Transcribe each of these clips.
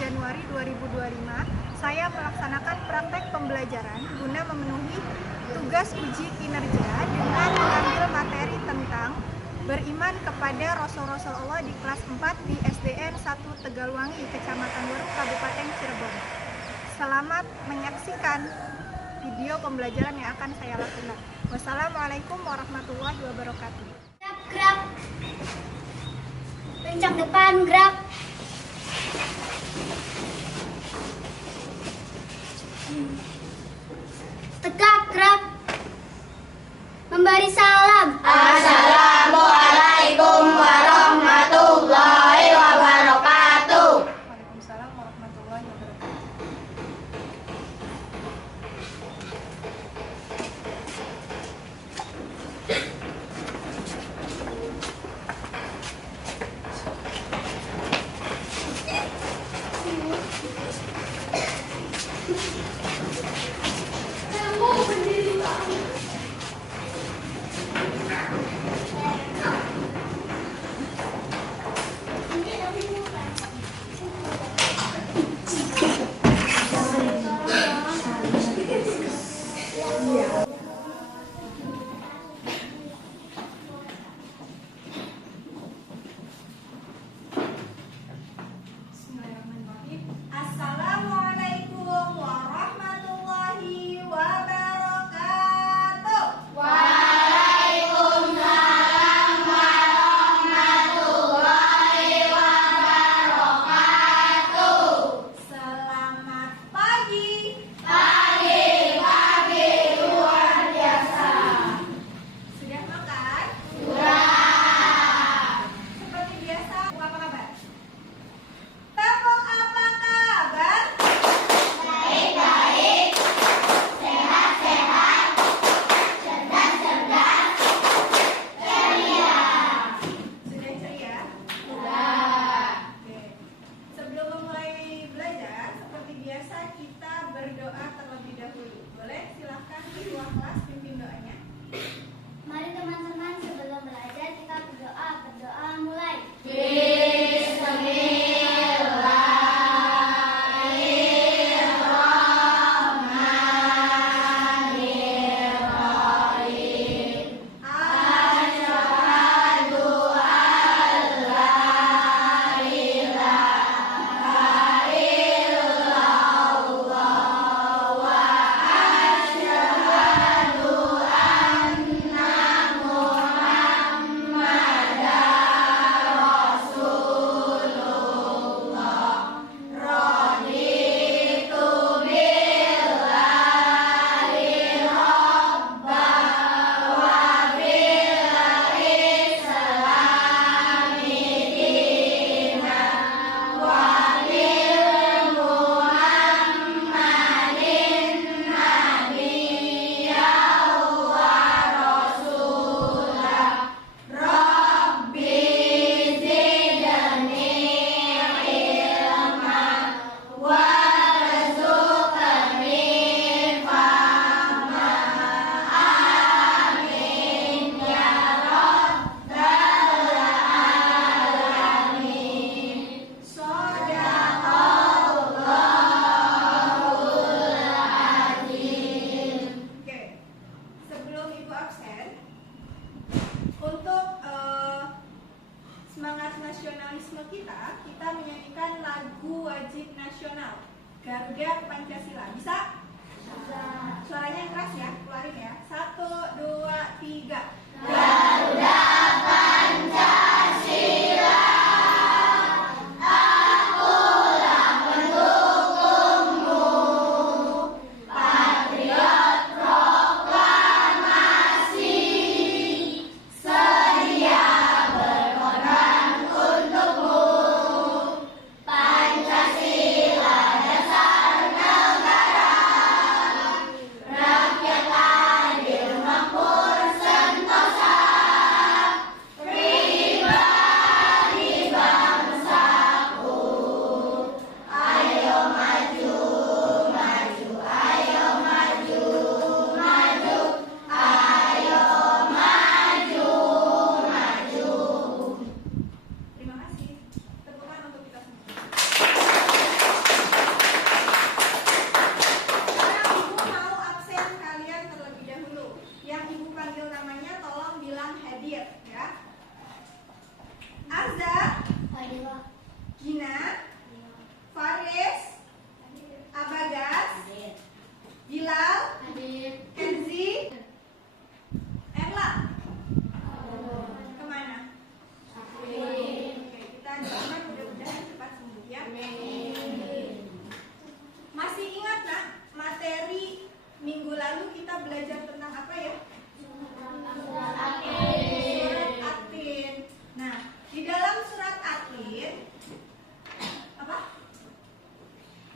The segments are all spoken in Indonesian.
Januari 2025, saya melaksanakan praktek pembelajaran guna memenuhi tugas uji kinerja dengan mengambil materi tentang beriman kepada Rasul-Rasul Allah di kelas 4 di SDN 1 Tegalwangi, Kecamatan Weru, Kabupaten Cirebon. Selamat menyaksikan video pembelajaran yang akan saya lakukan. Wassalamualaikum warahmatullahi wabarakatuh. Gerak. Pencak depan, gerak. Tegak, gerak. Memberi salam. Assalamualaikum warahmatullahi wabarakatuh. Waalaikumsalam warahmatullahi wabarakatuh. Kamu berdiri banget. Bismillahirrahmanirrahim. Assalamualaikum warahmatullahi wabarakatuh. Waalaikumsalam warahmatullahi wabarakatuh. Selamat pagi. Pagi luar biasa. Sudah makan? Sudah. Seperti biasa, apa kabar? Tepuk apa kabar? Baik-baik. Sehat-sehat. Cerdas-cerdas. Ceria. Sudah ceria? Sudah. Oke. Sebelum memulai belajar, seperti biasa kita berdoa terlebih dahulu. Boleh? Silahkan ketua kelas pimpin doanya. Mari teman-teman, sebelum belajar kita berdoa. Berdoa mulai. Bismillahirrahmanirrahim. Asyhadu an la ilaha illallah wa asyhadu anna Muhammadar Rasulullah. Raditu billahi rabba wa bil islami dina wa bil Muhammadin nabiyya wa rasulah. Rabbi zidni ilman warzuqni fahma. Amin ya rabbal alamin. Shadaqallahul azim. Oke. Sebelum Ibu absen, untuk semangat nasionalisme kita menyanyikan lagu wajib nasional Garuda Pancasila. Bisa? Suaranya yang keras ya, keluarin ya. 1, 2, 3. Garuda Pancasila, akulah pendukungmu. Patriot proklamasi, sedia berkorban untukmu. Pancasila dasar negara, rakyat adil makmur sentosa.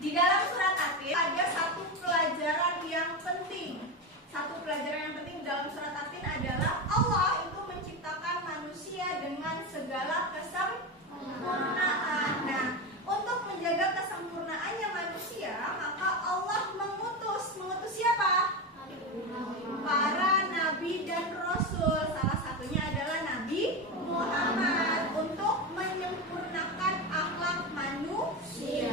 Di dalam surat At-Tin ada satu pelajaran yang penting. Satu pelajaran yang penting dalam surat At-Tin adalah Allah itu menciptakan manusia dengan segala kesempurnaan. Nah, untuk menjaga kesempurnaannya manusia, maka Allah mengutus siapa? Para nabi dan rasul. Salah satunya adalah Nabi Muhammad untuk menyempurnakan akhlak manusia.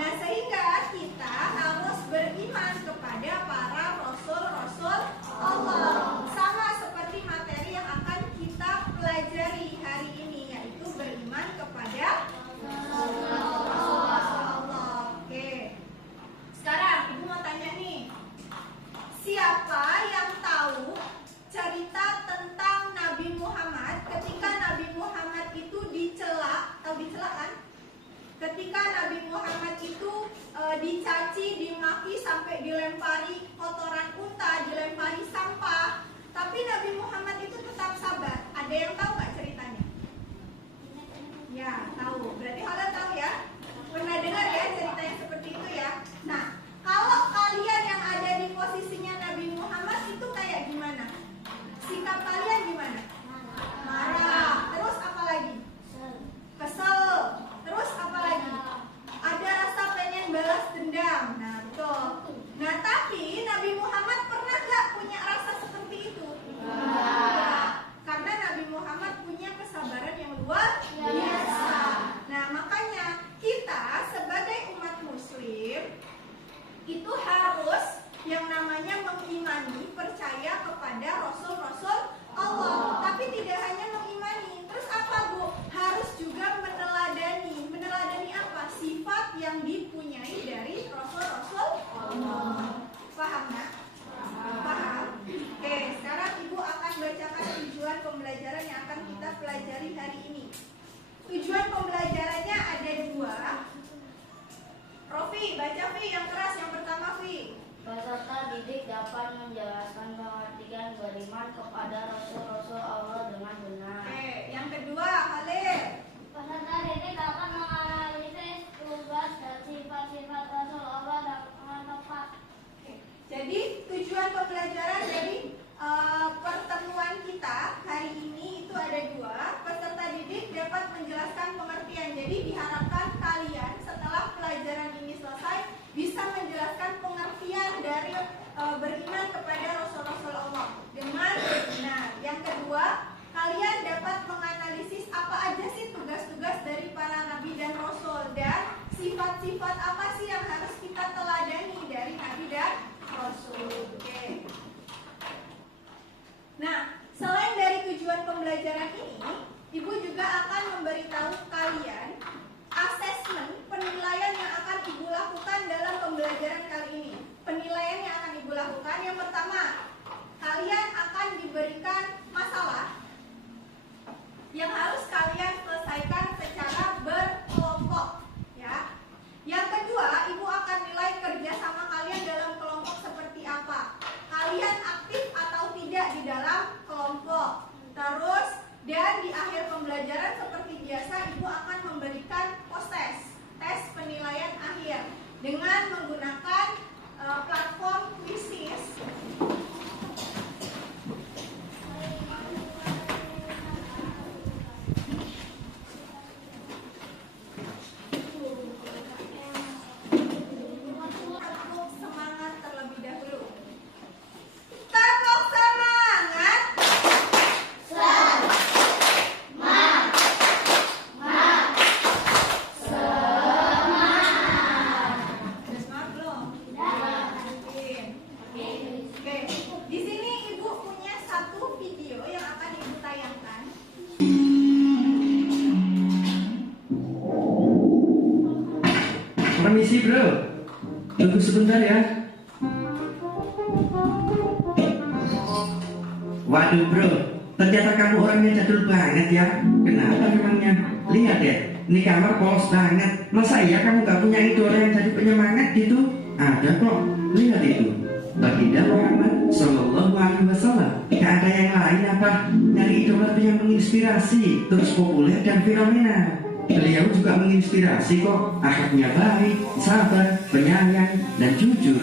Nah, sehingga kita harus beriman kepada para rasul-rasul Allah. Sama seperti materi yang akan kita pelajari hari ini, yaitu beriman kepada rasul-rasul Allah. Oke. Sekarang Ibu mau tanya nih, siapa yang tahu cerita tentang Nabi Muhammad ketika Nabi Muhammad itu dicela? Tahu dicela kan? Ketika Nabi Muhammad itu dicaci, dimaki, sampai dilempari kotoran unta, dilempari sampah, tapi Nabi Muhammad itu tetap sabar. Ada yang tahu nggak ceritanya? Ya, tahu. Berarti kalian tahu ya? Pernah dengar ya cerita yang seperti itu ya? Nah, kalau kalian yang ada di posisinya Nabi Muhammad itu kayak gimana? Sikap kalian gimana? Marah. Terus apa lagi? Kesel. Terus apa lagi? Ada rasa pengen balas dendam. Nah, betul. Nah, tapi Nabi Muhammad pernah nggak punya rasa seperti itu? Enggak. Karena Nabi Muhammad punya kesabaran yang luar biasa. Nah, makanya kita sebagai umat muslim itu harus yang namanya mengimani, percaya kepada rasul-rasul Allah. Tapi tidak hanya mengimani. Terus apa, Bu? Harus juga meneladani. Meneladani apa? Sifat yang dipunyai dari rasul-rasul Allah. Paham, Nak? Paham? Oke, sekarang Ibu akan bacakan tujuan pembelajaran yang akan kita pelajari hari ini. Tujuan pembelajarannya ada 2. Rofi, baca Fi yang keras. Yang pertama, Fi. Peserta didik dapat menjelaskan pengertian beriman kepada rasul-rasul Allah dengan benar. Oke, yang kedua, Khalid. Peserta didik dapat menganalisis tugas dan sifat-sifat Rasul Allah dengan tepat. Oke, jadi tujuan pembelajaran dari pertemuan kita hari ini itu ada 2. Peserta didik dapat menjelaskan pengertian. Jadi diharapkan kalian setelah pelajaran ini selesai bisa menjelaskan pengertian dari beriman kepada Rasul-Rasul Allah dengan benar. Yang kedua, kalian dapat menganalisis apa aja sih tugas-tugas dari para nabi dan rasul, dan sifat-sifat apa sih yang harus kita teladani dari nabi dan rasul. Oke. Nah, selain dari tujuan pembelajaran ini, Ibu juga akan memberitahu kalian asesmen penilaian yang akan Ibu lakukan dalam pembelajaran kali ini. Penilaian yang akan Ibu lakukan, yang pertama, kalian akan diberikan masalah yang harus kalian selesaikan secara berkelompok, ya. Yang kedua, Ibu akan nilai kerjasama kalian dalam kelompok seperti apa. Kalian aktif atau tidak di dalam kelompok. Terus, dan di akhir pembelajaran seperti biasa, Ibu akan memberikan tes penilaian akhir dengan menggunakan platform Quizizz. Tepuk semangat terlebih dahulu. Tepuk semangat. Udah semangat belum? Oke. Di sini Ibu punya satu video yang akan Ibu tayangkan. Permisi bro, tunggu sebentar ya. Waduh bro, ternyata kamu orangnya jadul banget ya. Kenapa memangnya? Lihat ya, ini kamar polos banget. Masa iya kamu gak punya idola yang jadi penyemangat gitu? Ada kok, lihat itu. Baginda Muhammad Sallallahu Alaihi Wasallam. Gak ada yang lain apa? Nyari idola yang menginspirasi, terus populer dan fenomenal. Beliau juga menginspirasi kok. Akhlaknya baik, sabar, penyayang, dan jujur.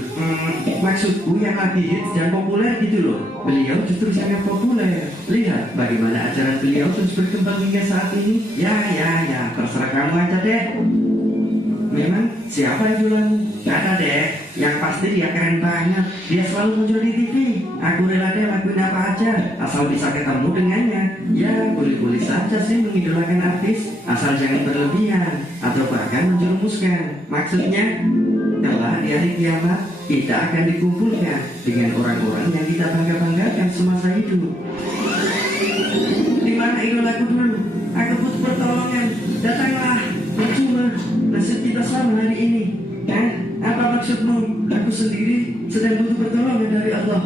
Maksudku yang lagi hits dan populer gitu loh. Beliau justru sangat populer. Lihat bagaimana acara beliau terus berkembang hingga saat ini. Ya, terserah kamu aja deh. Memang siapa idolamu? Kata deh, yang pasti dia keren banget. Dia selalu muncul di TV. Aku rela deh lakuin apa aja, asal bisa ketemu dengannya. Ya, boleh-boleh saja sih mengidolakan artis, asal jangan berlebihan atau bahkan menjerumuskan. Maksudnya, kelak di hari kiamat kita akan dikumpulkan dengan orang-orang yang kita bangga-banggakan semasa hidup. Di mana idolaku dulu? Aku butuh pertolongan. Datanglah. Percuma, nasib kita sama hari ini. Apa maksudmu? Aku sendiri sedang butuh pertolongan dari Allah.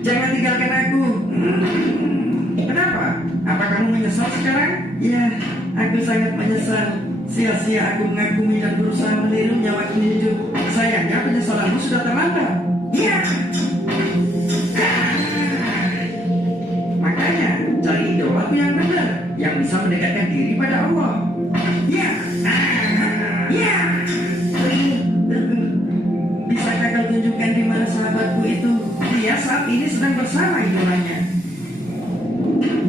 Jangan tinggalkan aku. Kenapa? Apa kamu menyesal sekarang? Ya, aku sangat menyesal. Sia-sia aku mengagumi dan berusaha meniru nyawa ini hidup. Sayangnya penyesalanmu sudah terlambat. Ya. Makanya cari idolaku yang benar, yang bisa mendekatkan diri pada Allah. Bisakah kau tunjukkan di mana sahabatku itu? Dia saat ini sedang bersama idolanya.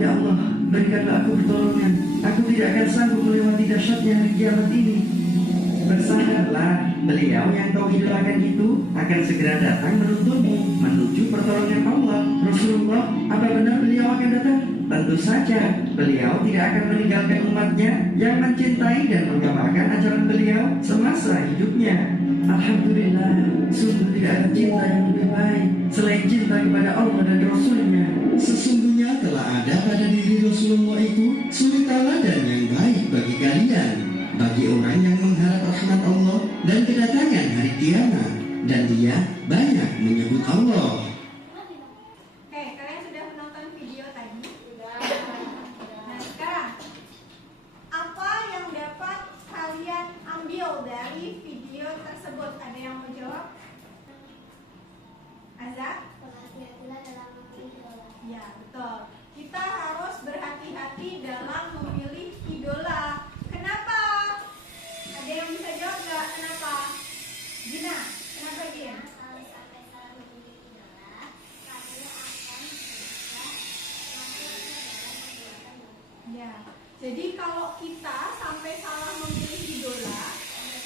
Ya Allah, berikanlah aku pertolongan. Aku tidak akan sanggup melewati dahsyatnya hari kiamat ini. Bersabarlah, beliau yang kau idolakan itu akan segera datang menuntunmu menuju pertolongan Allah. Rasulullah, apa benar beliau akan datang? Tentu saja, beliau tidak akan meninggalkan umatnya yang mencintai dan mengamalkan ajaran beliau semasa hidupnya. Alhamdulillah, sungguh tidak ada cinta yang lebih baik selain cinta kepada Allah dan Rasulnya. Sesungguhnya telah ada pada diri Rasulullah itu suri teladan yang baik bagi kalian, bagi orang yang mengharap rahmat Allah dan kedatangan hari kiamat, dan dia banyak menyebut Allah. Oke, kalian sudah menonton video tadi? Nah, sekarang apa yang dapat kalian ambil dari video tersebut? Ada yang mau jawab? Azza? Ya, betul. Kita harus berhati-hati dalam memilih idola. Kenapa? Ada yang bisa jawab nggak? Kenapa? Gina, kenapa Gina? Ya, jadi kalau kita sampai salah memilih idola,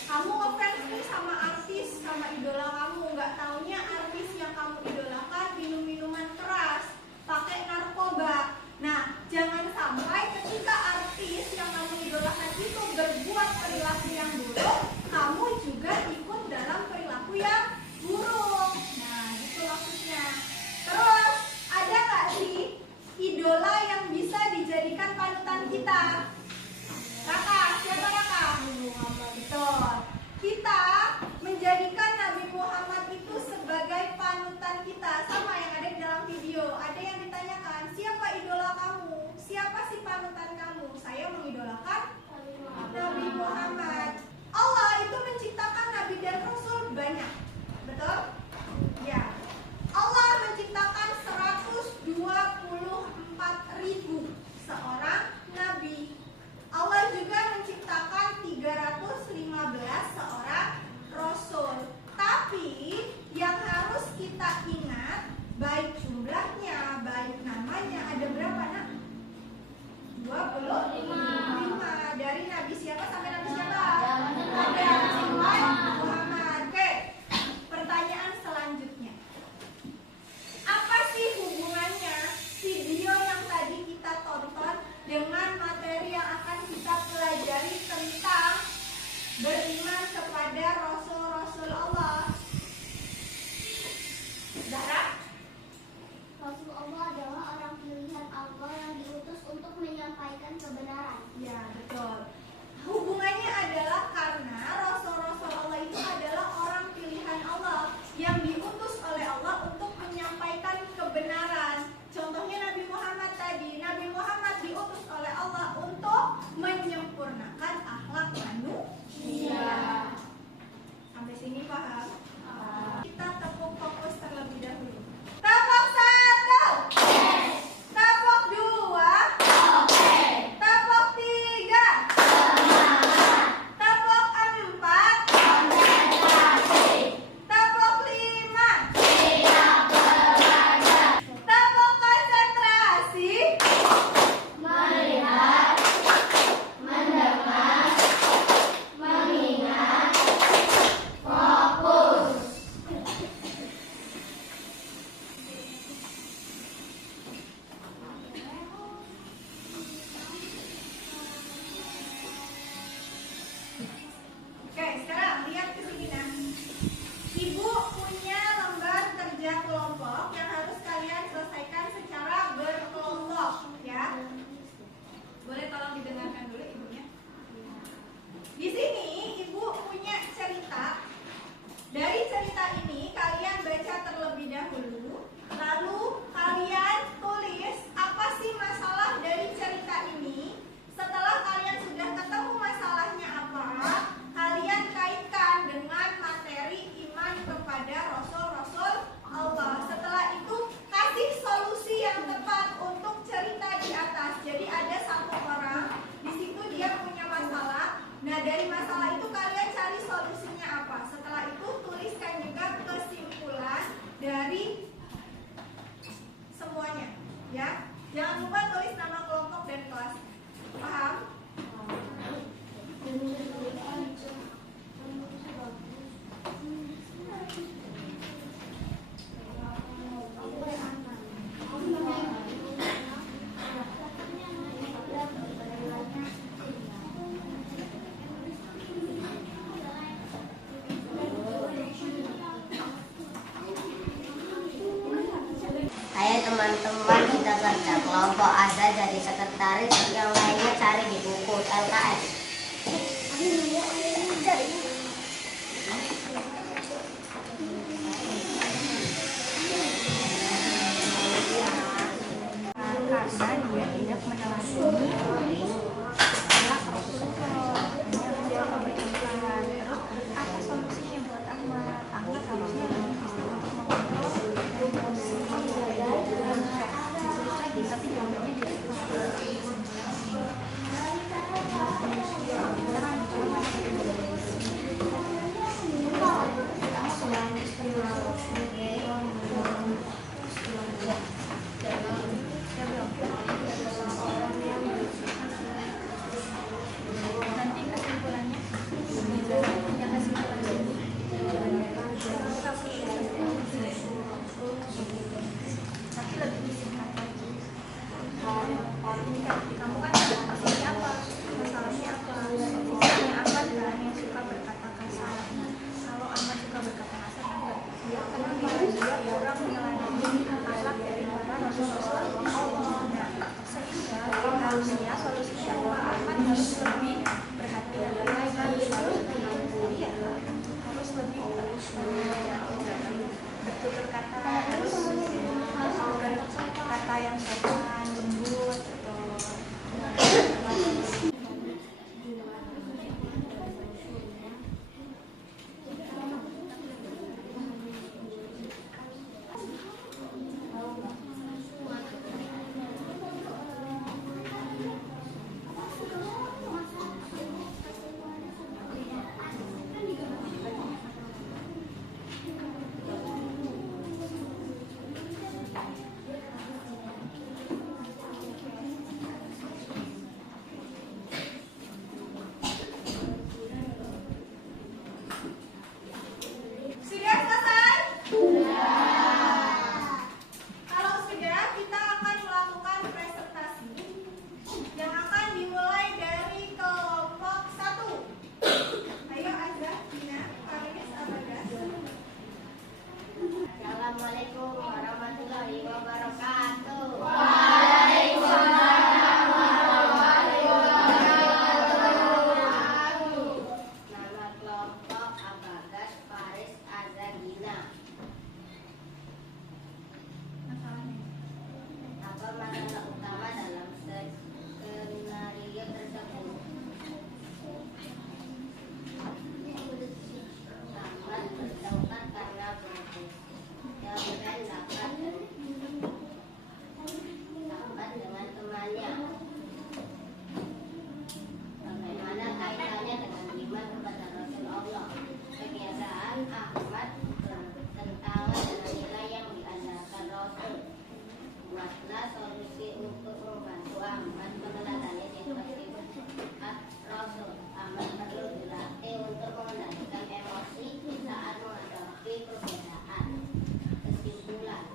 kamu ngefans nih sama artis, sama idola kamu, nggak taunya artis yang kamu idolakan minum minuman keras, pakai narkoba. Nah, jangan sampai ketika artis yang kamu idolakan itu berbuat perilaku yang buruk, kamu juga ikut dalam perilaku yang buruk. Nah, itu maksudnya. Terus, ada nggak sih idola yang bisa dijadikan panutan kita? Raka, siapa Raka? Betul. Kita menjadikan Nabi Muhammad itu sebagai panutan kita, sama yang ada di dalam video. Ada yang ditanyakan, siapa idola kamu? Siapa sih panutan kamu? Saya mengidolakan Nabi Muhammad. Allah teman-teman kita kerja kelompok, ada jadi sekretaris, yang lainnya cari di buku LKS. Karena dia tidak meneladani akhlak Rasulullah, hanya mencoba beriman. Terus apa solusinya buat Ahmad? Ahmad harusnya lebih bisa untuk mengontrol emosi lagi, tapi jawabannya dia nanti kesimpulannya yang kesimpulannya tapi lebih disingkat lagi. Kamu kan masalahnya apa? Masalahnya apa? Masalahnya Ahmad kan yang suka berkata kasar. Kalau Ahmad suka berkata kasar, dia karena dia kurang meneladani akhlak dari para Rasul-Rasul Allah. Nah, sehingga harusnya solusinya adalah Ahmad harus lebih berhati-hati lagi, harus lebih bertutur kata, harus berkata yang sopan, lembut, Sudah selesai? Kalau sudah, kita akan melakukan presentasi yang akan dimulai dari kelompok 1. Ayo Azra, Dina, Karinis, Abagas. Assalamualaikum warahmatullahi wabarakatuh. Nama kelompok Abagas Faris Azagina. Masalahnya. Apa masalah utama dalam skenario tersebut? Ahmad bertengkar karena berbeda pendapat dengan temannya. Bagaimana kaitannya dengan iman kepada Rasul Allah? Kebiasaan Ahmad bertentangan dengan nilai yang diajarkan Rasul. Buatlah solusi untuk membantu Ahmad meneladani situasi Rasul. Ahmad perlu dilatih untuk mengendalikan emosi saat menghadapi perbedaan. Kesimpulan,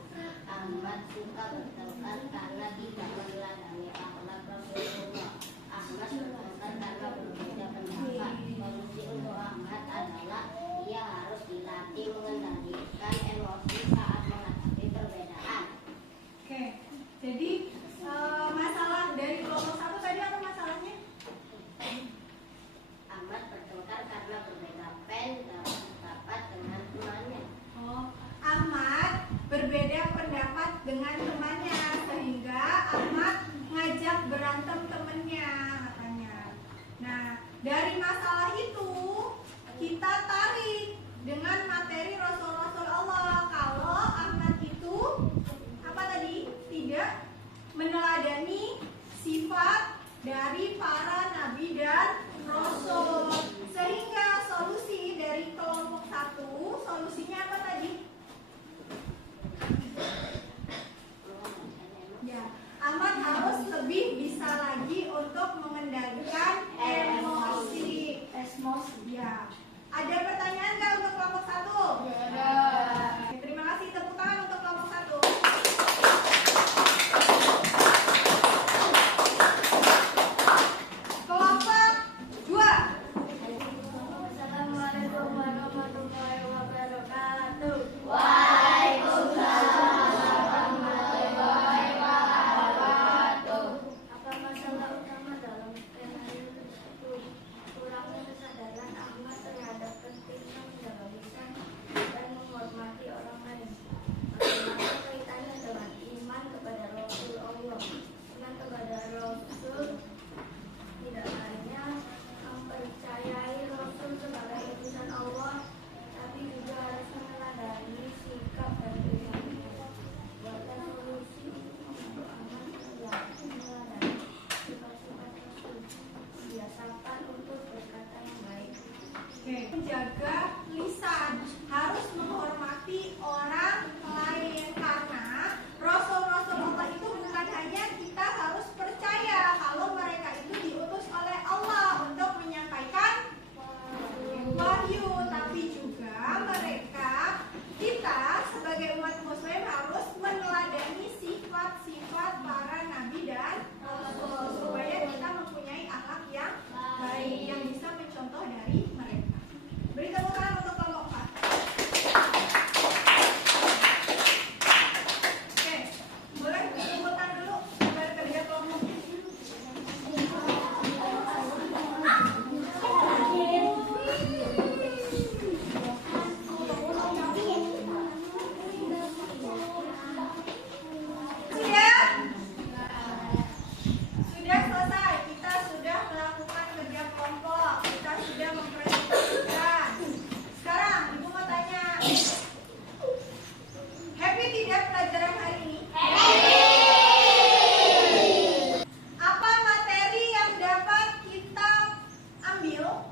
Ahmad suka bertengkar karena tidak meneladani akhlak Rasulullah. Ahmad bertengkar karena berbeda pendapat. Solusi untuk Ahmad adalah ia harus dilatih mengendalikan emosi saat menghadapi perbedaan. Oke, jadi masalah dari kelompok 1 tadi apa masalahnya? Ahmad bertengkar karena berbeda pendapat dengan temannya. Oh, Ahmad berbeda pendapat dengan temannya sehingga Ahmad ngajak berantem temennya katanya. Nah, dari masalah itu kita tarik dengan materi Rasul-Rasul Allah. Kalau Ahmad itu apa tadi? Tidak meneladani sifat dari para nabi dan rasul. Sehingga solusi dari kelompok 1, solusinya apa tadi? Ya, Ahmad harus lebih bisa lagi untuk mengendalikan emosi. Ya. Ada pertanyaan nggak untuk kelompok 1? Ada. Terima kasih, tepuk tangan untuk kelompok 1. Kelompok Happy tidak pelajaran hari ini? Apa materi yang dapat kita ambil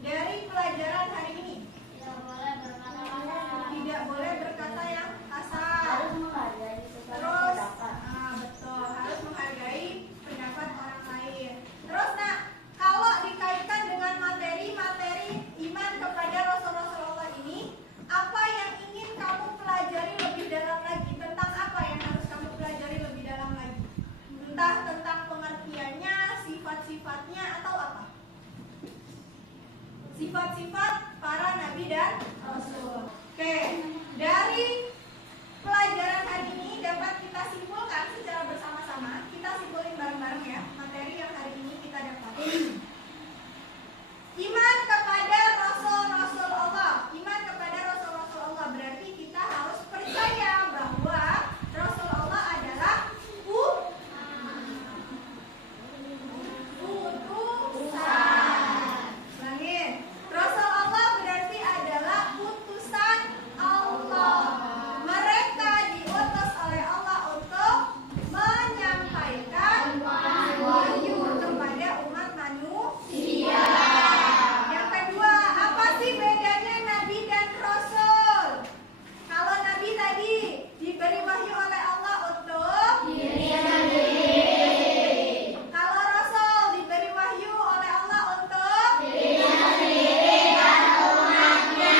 dari pelajaran hari ini? Tidak boleh berkata kasar. Tidak boleh berkata yang kasar. Harus menghargai sesama Terus, pendapat. betul, harus menghargai pendapat orang lain. Terus, nah, kalau dikaitkan dengan materi-materi iman kepada Rasul-Rasul Allah ini, apa yang ingin kamu pelajari lebih dalam lagi? Tentang apa yang harus kamu pelajari lebih dalam lagi? Entah tentang pengertiannya, sifat-sifatnya, atau apa? Sifat-sifat para nabi dan rasul. Oke, dari pelajaran hari ini dapat kita simpulkan secara bersama-sama. Kita simpulin bareng-bareng ya materi yang hari ini kita dapat. Iman kepada Rasul-Rasul Allah. Iman kepada Rasul-Rasul Allah berarti kita harus percaya bahwa Rasul Allah adalah utusan. Ulangin. Rasul Allah berarti adalah utusan Allah. Mereka diutus oleh Allah untuk menyampaikan wahyu kepada umat manusia. Yang kedua, apa sih bedanya Nabi dan Rasul? Kalau Nabi tadi diberi wahyu oleh Allah untuk diri sendiri. Kalau Rasul diberi wahyu oleh Allah untuk diri sendiri dan umatnya.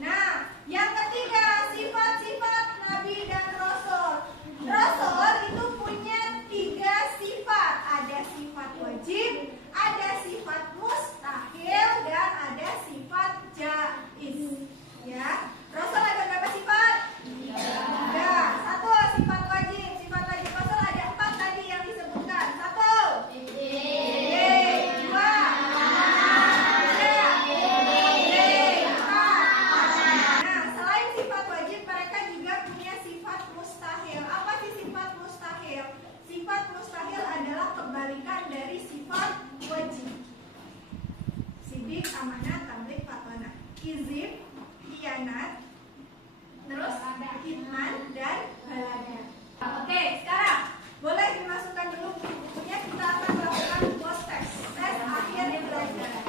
Nah, yang ketiga, sifat-sifat Nabi dan Rasul. Rasul itu punya 3 sifat. Ada sifat wajib, ada sifat mustahil, dan ada sifat jaiz. Ya, Rasul ada berapa sifat? 3. Satu, sifat wajib. Sifat wajib Rasul ada 4 tadi yang disebutkan. 1. Dua. 3. Nah, selain sifat wajib, mereka juga punya sifat mustahil. Apa sih sifat mustahil? Sifat mustahil adalah kebalikan dari sifat wajib. Sidik, amanah, tabligh, fatwanah. Izib, khianat, terus kitman, dan balaga. Oke, sekarang boleh dimasukkan dulu buku-bukunya. Kita akan melakukan post test, tes akhir pelajaran.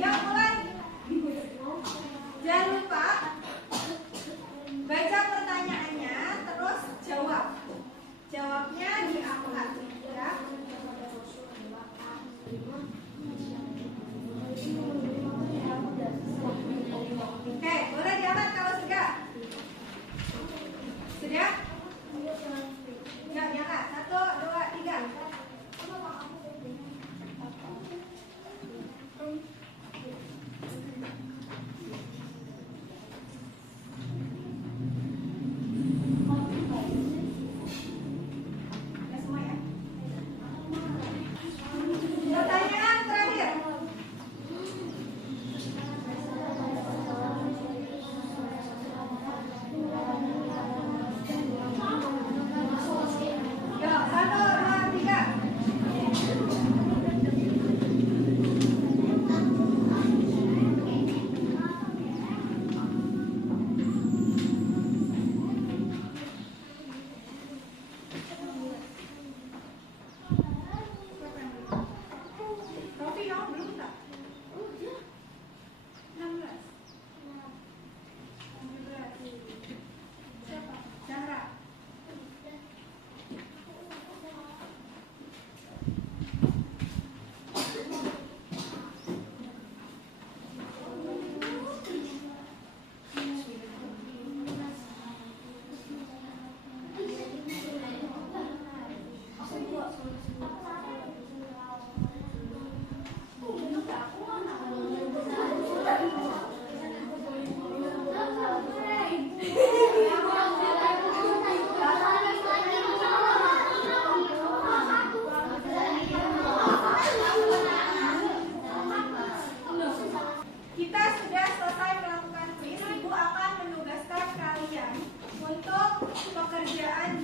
Yang mulai. Jangan lupa baca pertanyaannya, terus jawab. Jawabnya diangkat, ya. Oke, boleh diangkat kalau sudah. Sudah? pekerjaan